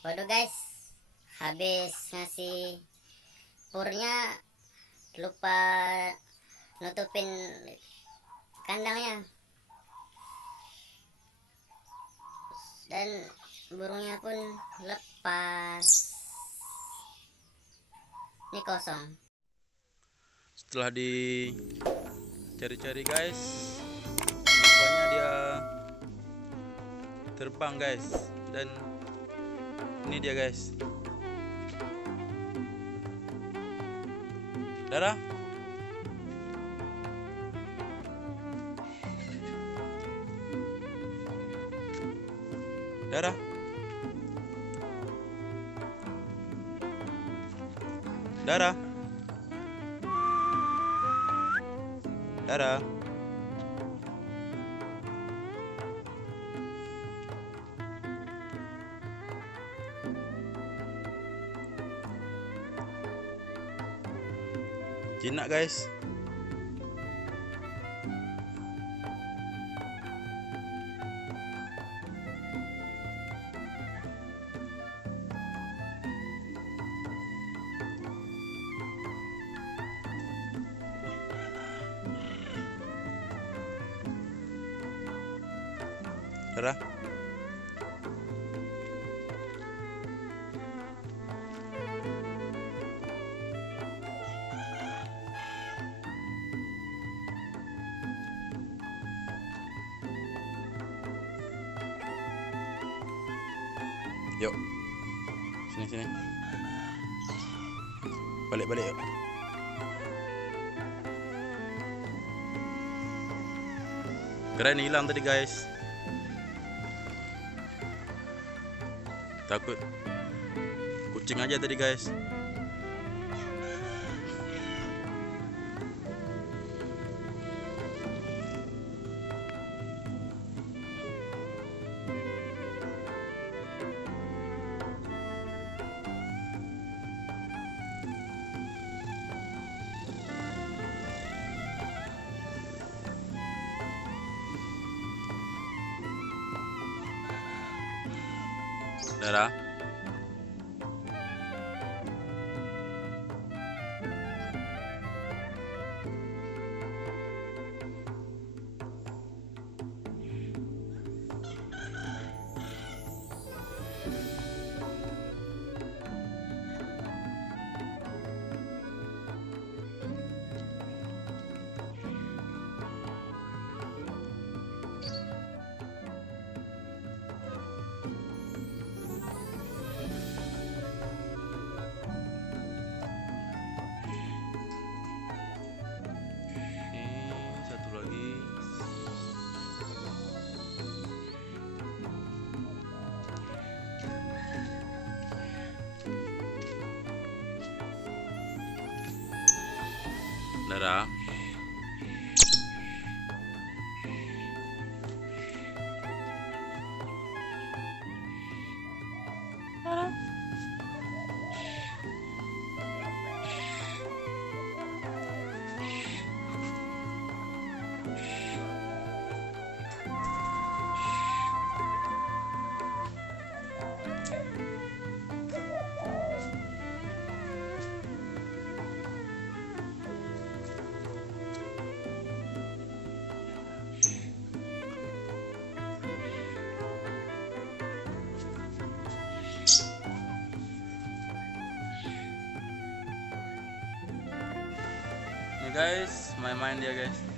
Waduh guys, habis ngasih purnya lupa nutupin kandangnya, dan burungnya pun lepas. Ini kosong. Setelah dicari-cari guys, rupanya dia terbang guys, dan ini dia guys. Dara, Dara, Dara, Dara. Jinak guys. Dara. Yuk, sini. Balik yuk. Keren hilang tadi guys. Takut kucing aja tadi guys. Dara. Satu lagi. Dara. Nih guys, main-main dia guys.